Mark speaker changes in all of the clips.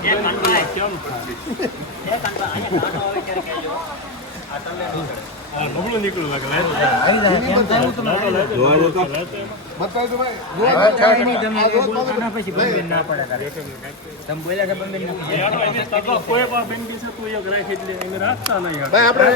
Speaker 1: કનભાઈ
Speaker 2: કેમ
Speaker 1: એ કનભાઈ અહીંયા નાનો હોય ત્યારે કહેજો આ તમે નો ચડે.
Speaker 2: આ નબળું નીકળ્યું લાગે લાગે.
Speaker 1: આવી જાય કેમ થાય હું તમને
Speaker 2: લાગે, લાગે. લાગે.
Speaker 3: બતાવી દો ભાઈ
Speaker 1: આના પછી બંધ ના પડે તારે તમે બોલ્યા છે બંધ ના
Speaker 2: યાર, એને તકો કોઈ પણ બેનકી છે, તું એક રાખ એટલે એને રાખતા નહીં યાર.
Speaker 3: ભાઈ આપણે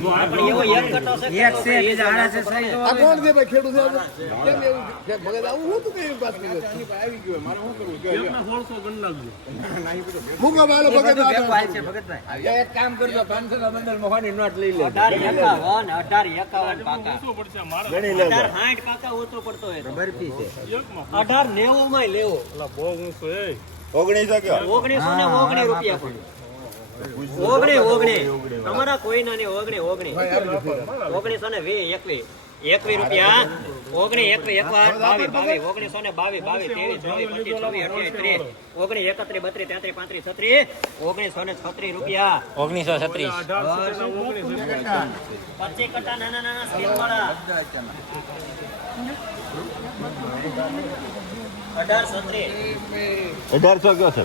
Speaker 2: જો આ
Speaker 1: પણ એવો એક કટો છે એક છે બીજા આડા છે સાહેબ
Speaker 3: આ કોણ છે ભાઈ ખેડૂત છે આપણે? કેમ એવું છે? મગજ આવું નહોતું કે એવી વાત કરી હતી.
Speaker 2: એકના 1600 ગણ લાગજો.
Speaker 3: મૂકો ભાઈ લો ભગત આપણે.
Speaker 4: એક કામ કરજો પાંચસો ના મોહની નોટ લઈ લે
Speaker 1: અઢાર એકાવન અઢાર એકાવન પાકા
Speaker 2: ઓછો
Speaker 1: પડતો હોય તો.
Speaker 4: બરફી છે.
Speaker 1: અઢાર નેવું માં લેવો.
Speaker 4: ઓગણીસો કયો?
Speaker 1: ઓગણીસો ને ઓગણી રૂપિયા પણ ઓગણી ઓગણી. તમારા કોઈ ના નહીં ઓગણી ઓગણી. ઓગણીસો ને વી એકવી. એકવી રૂપિયા ઓગણી એકવી એકવાર બાવી બાવી ઓગણીસો ને બાવી બાવી ત્રેવીસ ચોવીસ પચીસ છવ્વીસ અઠ્યાવીસ ત્રીસ ઓગણી એકત્રીસ બત્રીસ તેત્રીસ પાંત્રીસ છત્રીસ ઓગણીસો ને છત્રીસ રૂપિયા.
Speaker 5: ઓગણીસો છત્રીસ.
Speaker 2: ઓગણીસ.
Speaker 1: પચીસ કટા નાના નાના સ્કીમ વાળા અઢારસો ત્રીસ.
Speaker 4: અઢારસો કયો છે?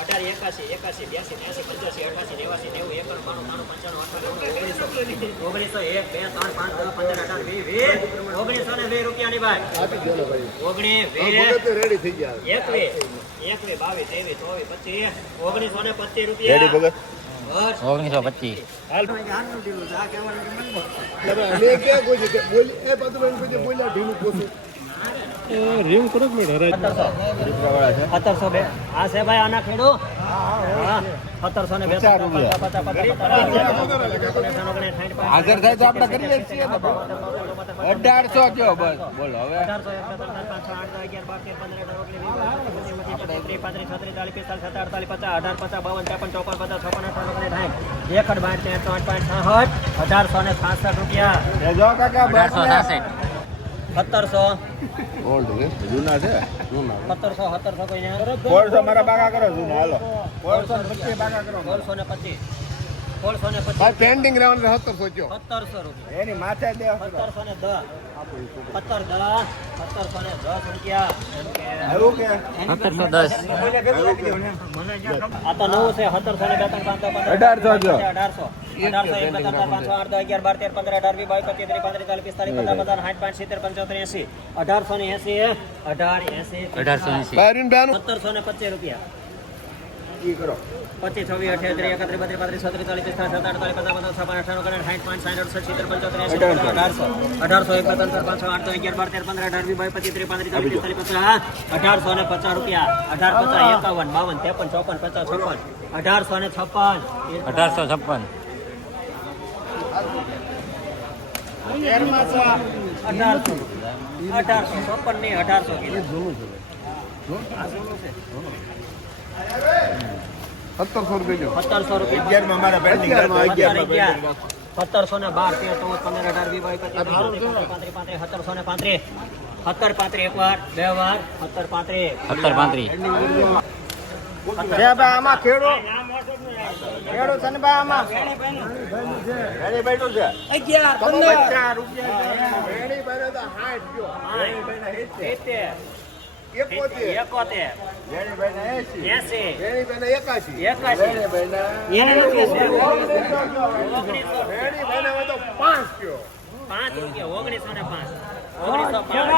Speaker 1: અઢાર એકાસી. એકાસી, એકાસી, બ્યાસી, ત્યાસી, પંચ્યાસી, અઠાસી, નેવાસી, નેવું, એકાણું, બાણું, ત્રાણું, પંચાણું, અઠ્ઠાણું, ઓગણીસો. એક બે ત્રણ પાંચ દસ પંદર અઢાર વીસ વીસ ઓગણીસો ને વીસ રૂપિયાની ભાઈ એકવીસ. એકવીસ બાવીસ ત્રેવીસ ચોવીસ પચીસ. ઓગણીસો ને પચીસ રૂપિયા. બસ.
Speaker 5: ઓગણીસો પચીસ.
Speaker 3: બોલ્યા ઢીલું પોસું
Speaker 2: રેવું કરો મેં હરાજ.
Speaker 1: સત્તરસો બે આ છે ભાઈ આના ખેડો સત્તરસો ને બે
Speaker 4: હાજર થાય તો આપણે કરીએ છીએ. અઢારસો કયો બસ બોલો હવે
Speaker 1: અઢારસો ને છાસઠ રૂપિયા સત્તરસો.
Speaker 4: ઓલ્ડ છે? જૂના
Speaker 1: સત્તરસો સત્તરસો કોઈ
Speaker 4: સોળસો મારા બાકા કરો જૂનો હાલો. સોળસો ને પચીસ બાકા કરો.
Speaker 1: સોળસો ને પચીસ. સોળસો ને
Speaker 3: ભાઈ
Speaker 1: પચીસ
Speaker 3: પેન્ડિંગ
Speaker 1: સત્તરસો રૂપિયા.
Speaker 4: એની માથે દે
Speaker 1: સત્તરસો ને દસ. સત્તર દસ સત્તરસો ને દસ રૂપિયા. એમ કે
Speaker 4: એવું કે?
Speaker 5: સત્તરસો દસ.
Speaker 1: આ તો નવું છે સત્તરસો ને બે ત્રણ પાંચ દસ
Speaker 4: અઢારસો
Speaker 1: અઢારસો. અઢારસો એક આઠ અગિયાર બાર તેર પંદર અઢાર વીસ બાવીસ પચીસ ત્રીસ પાંત્રીસ ચાલીસ પિસ્તાલીસ પચાસ પચાસ સાઠ પાંચ સિત્તેર પંચોતેર એસી. અઢારસો ને એસી અઢાર એસી
Speaker 5: અઢારસો એંસી.
Speaker 3: ભાઈ અરવિંદ ભાઈ
Speaker 1: સત્તરસો ને પચીસ રૂપિયા. પચીસ છવ્વીસ અઠ્યાત્રીસ એકત્રીસ બત્રીસ પાંત્રીસ છત્રીસ ચાલીસ પિસ્તાલીસ સત્તર અડતાલીસ પચાસ પચાસ છપ્પન અઠાણું કરોડ સાઠ પાંચ સાઠ અડસઠ સિત્તેર પંચોતેર એસી અઢારસો. અઢારસો. એક બે ત્રણ ચાર આઠ અગિયાર બાર તેર પંદર અઢાર વીસ બાવીસ પચીસ ત્રીસ પાંત્રીસ ચાલીસ પિસ્તાલીસ પચાસ. અઢારસો ને પચાસ રૂપિયા. અઢાર પચાસ એકાવન બાવન ત્રેપન ચોપન પચાસ છપ્પન. અઢારસો ને છપ્પન.
Speaker 5: અઢારસો છપ્પન.
Speaker 1: અઢારસો. અઢારસો છપ્પન નહીં અઢારસો
Speaker 3: સત્તરસો રૂપિયા
Speaker 1: સત્તરસો રૂપિયા. સત્તરસો ને બાર તેર ચૌદ પંદર અઢાર વીસ બાવીસ સત્તરસો ને પાંત્રીસ. સત્તર પાંત્રી એક વાર બે વાર સત્તર પાંત્રી
Speaker 5: સત્તર પાંત્રી
Speaker 4: આમાં ખેડો. ખેડો છે વેણી બા છે વેણી બેઠું છે.
Speaker 1: અગિયાર
Speaker 4: પચાસ રૂપિયા
Speaker 3: વેણી બેનો તો હાઠ ગયો
Speaker 1: વેણી
Speaker 3: એકોતેર.
Speaker 1: હેતે
Speaker 4: રેડી ભાઈ ને એસી
Speaker 1: એસી
Speaker 3: રેડી ભાઈ એકાશી.
Speaker 1: એકાશી.
Speaker 4: રેડી ભાઈ ને
Speaker 1: એને ઓગણીસો.
Speaker 3: રેડી ભાઈ હવે તો પાંચ ગયો
Speaker 1: પાંચ રૂપિયા ઓગણીસો ને પાંચ. ઓગણીસો પાંચ.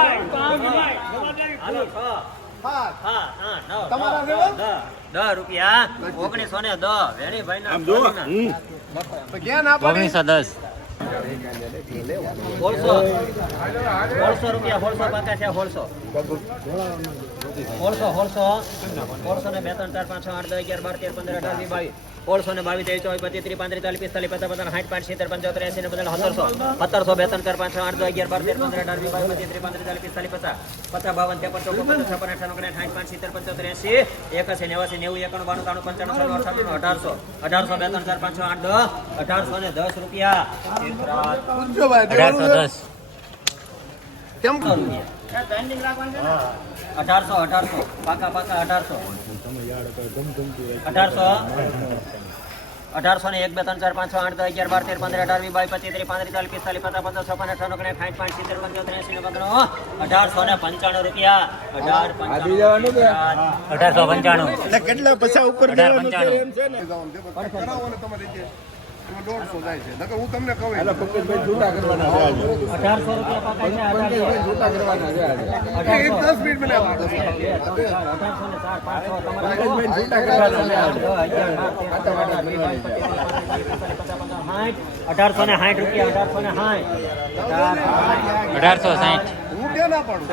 Speaker 1: હા
Speaker 3: તમારા
Speaker 1: દસ, રૂપિયા. ઓગણીસો ને દસ. વેણીભાઈ ના
Speaker 5: ઓગણીસો દસ.
Speaker 1: સોળસો રૂપિયા સોળસો પાકા છે સોળસો સોળસો સોળસો સોળસો ને બે ત્રણ ચાર પાંચ છ આઠ દસ અગિયાર બાર તેર પંદર અઢાર વીસ બાવીસ. સોળસો ને બાવીસ ત્રેવીસ ચોવીસ પચીસ ત્રીસ પાંત્રીસ ચાલીસ પિસ્તાલીસ પચાસ પચાસ સાઠ પાંચ સિત્તેર પંચોતેર એસી ને બધા સત્તરસો. સત્તરસો બે ત્રણ ચાર પાંચ છ આઠ દસ અગિયાર બાર તેર પંદર અઢાર વીસ બાવીસ પચીસ ત્રીસ પાંત્રીસ ચાલીસ પિસ્તાલીસ પચાસ. પચાસ બાવન ત્રેપન ચોપન પચાસ છપ્પન અઠાણું ઓગણીસ સાઠ પાંચ સિત્તેર પંચોતેર એસી એકાસી નેવાસી નેવું એકાણું બાણું ત્રાણું પંચાણું છન્નું અઠાણું અઢારસો. અઢારસો બે ત્રણ ચાર પાંચ છ આઠ દસ. અઢારસો ને દસ રૂપિયા.
Speaker 5: અઢારસો દસ.
Speaker 3: કેમ?
Speaker 1: રૂપિયા. અઢારસો અઢારસો. પાકા પાકા અઢારસો. અઢારસો. અઢારસો ને એક બે ત્રણ ચાર પાંચ છ આઠ દસ અગિયાર બાર તેર પંદર અઢાર વીસ બાવીસ પચીસ ત્રીસ પાંત્રીસ ચાલીસ પિસ્તાલીસ પચાસ પચાસ છપ્પન અઠાણું ઓગણીસ સાઠ પાંચ સિત્તેર પંચોતેર એસી પંદર અઢારસો ને પંચાણું રૂપિયા. અઢાર
Speaker 5: અઢારસો પંચાણું.
Speaker 4: કેટલા પૈસા ઉપર
Speaker 5: અઢાર પંચાણું.
Speaker 3: દોઢસો જાય છે નકર હું તમને કહું
Speaker 4: હાલો, પંકજભાઈ છૂટા કરવાના છે આજે.
Speaker 1: અઢારસો રૂપિયા
Speaker 4: પંકજભાઈ છૂટા કરવાના છે આજે.
Speaker 3: એક દસ મિનિટ મને
Speaker 4: પંકજભાઈ છે આજે.
Speaker 1: અઢારસો ને સાઠ રૂપિયા અઢારસો ને સાઠ
Speaker 5: અઢારસો સાઠ
Speaker 3: હું ક્યાં ના પાડું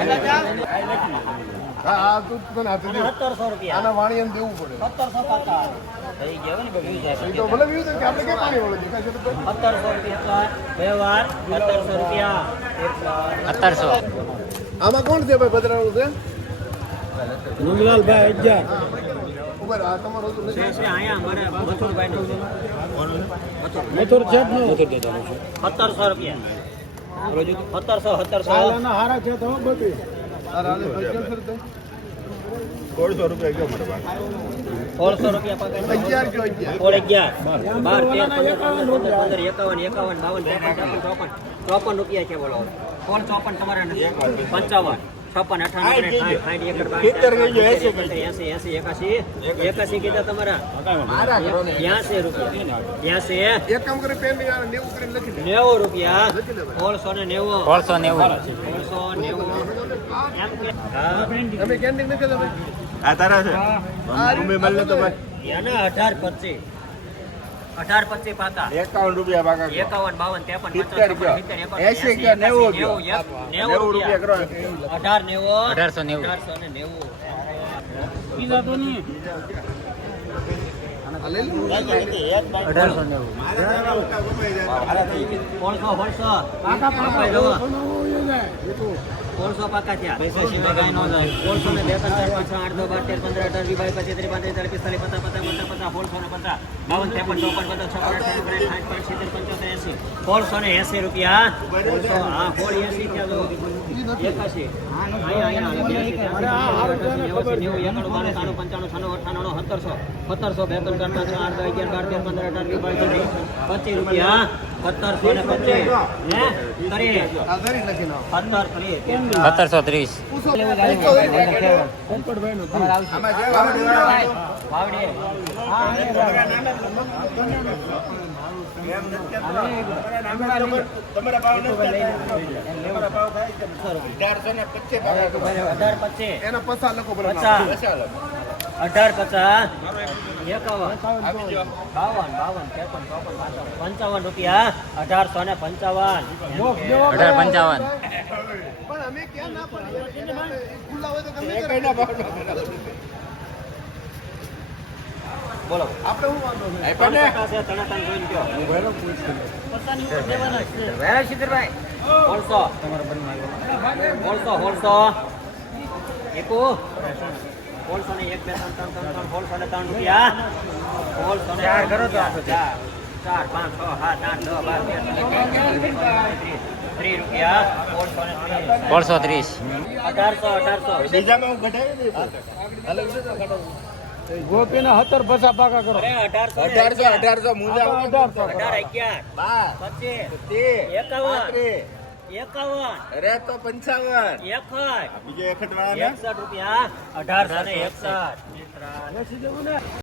Speaker 3: હા તું તને હાથે દે.
Speaker 1: રૂપિયા.
Speaker 3: આના વાણિયાને દેવું પડે.
Speaker 1: સત્તરસો પાકા થઈ ગયો ને બધું જાય.
Speaker 3: તો ભલે વ્યૂ કે આપણે ક્યાં પાણી વળે દેખાય તો
Speaker 1: સત્તરસો રૂપિયા સત્તરસો રૂપિયા.
Speaker 5: સત્તરસો.
Speaker 3: આમાં કોણ છે ભાઈ ભદ્રાનું છે?
Speaker 2: મુંગલાલભાઈ અગિયાર
Speaker 3: ઊભા આ તમારો
Speaker 1: છે
Speaker 3: નથી?
Speaker 1: છે અહીંયા મારે મથુરભાઈનું છે.
Speaker 2: મથુર છે ને?
Speaker 1: સત્તરસો રૂપિયા. સત્તરસો સત્તરસો.
Speaker 2: હારા છે તો બધી.
Speaker 4: સોળસો રૂપિયા કયો મારે
Speaker 1: સોળસો રૂપિયા
Speaker 3: અગિયાર કયો અગિયાર?
Speaker 1: અગિયાર. બાર. તેર પંદર એકાવન એકાવન બાવન ત્રેપન ચોપન. ચોપન રૂપિયા છે બોલો કોણ ચોપન તમારે નથી. પંચાવન. છપ્પન અઠાવન સાઠ એકર
Speaker 4: એંસી.
Speaker 1: એસી એકાસી. એકાસી. કીધા તમારા?
Speaker 4: મારા
Speaker 1: બ્યાસી રૂપિયા. બ્યાસી.
Speaker 3: એક કામ કરી પેન્ડિંગ નેવું કરીને લખી
Speaker 1: નેવું રૂપિયા. સોળસો ને નેવું.
Speaker 5: સોળસો નેવું.
Speaker 1: સોળસો નેવું.
Speaker 3: તમે કેન્ડિંગ નથી તમે
Speaker 4: આ તારા છે? તમે મળે તો ભાઈ.
Speaker 1: એના અઢાર પચીસ. અઢાર પચીસ પાકા
Speaker 4: એકાવન રૂપિયા પાકા
Speaker 1: એકાવન બાવન ત્રેપન
Speaker 4: સિત્તેર કયો? એંસી કયો? નેવું નેવું રૂપિયા. કરો.
Speaker 1: અઢાર નેવું.
Speaker 5: અઢારસો નેવું.
Speaker 1: અઢારસો ને નેવું.
Speaker 2: પીઝા તો નહીં
Speaker 5: અઢારસો નેવું
Speaker 1: પોણસો પોણસો અપાઈ દો. પોણસો નો જાય. પોણસો ને બે ચાર પાંચ આઠ દસ બાર તેર પંદર અઢાર વીસ બાવીસ પચીસ ત્રીસ પાંત્રીસ ચાલીસ પિસ્તાલીસ પચાસ પચાસ પચાસ પચાસ પોણસો ને પચાસ. બાવન ત્રેપન ચોપન પચાસ છપ્પન અઠાવન ઓગણીસ સાઠ પાંચ સિત્તેર પંચોતેર એસી. પોણસો ને એસી રૂપિયા. પોણસો હા પોળ એસી થયા જો એકાશી. સત્તરસો. સત્તરસો બે ત્રણ ચાર આઠ અગિયાર બાર તેર પંદર અઢાર બાવીસ ત્રીસ, પચીસ રૂપિયા. સત્તરસો ને પચીસ. હે? ત્રીસ. સત્તર ત્રીસ.
Speaker 5: સત્તરસો ત્રીસ.
Speaker 1: અઢાર પચીસ
Speaker 3: એના પચાસ.
Speaker 1: અઢાર પચાસ. એકાવન. બાવન બાવન ત્રેપન ચોપન પાંચાવન. પંચાવન રૂપિયા. અઢારસો ને પંચાવન.
Speaker 5: અઢાર પંચાવન.
Speaker 1: બોલો.
Speaker 3: આપણે શું વાંધો છે?
Speaker 4: આપ્યા ને?
Speaker 1: એકુ ઓળસો ને એક બે ત્રણ ત્રણ ત્રણ ત્રણ ઓળસો ને ત્રણ રૂપિયા. ઓળસો ને ચાર કરો ચાર ચાર પાંચ છ સાત આઠ દસ બાર ત્રીસ રૂપિયા.
Speaker 5: સોળસો
Speaker 1: અઢારસો અઢારસો.
Speaker 4: બીજામાં હું ઘટાડી દઈશ.
Speaker 2: ગોપીના સત્તર પૈસા પાકા કરો.
Speaker 1: અઢારસો
Speaker 4: અઢારસો અઢારસો
Speaker 1: અઢાર અગિયાર.
Speaker 4: બાર
Speaker 1: પચીસ. એકાવન. એકાવન.
Speaker 4: અરે તો પંચાવન.
Speaker 1: એકસઠ.
Speaker 4: બીજો એકઠ વાળા
Speaker 1: એકસઠ રૂપિયા. અઢારસો ને એકસઠ.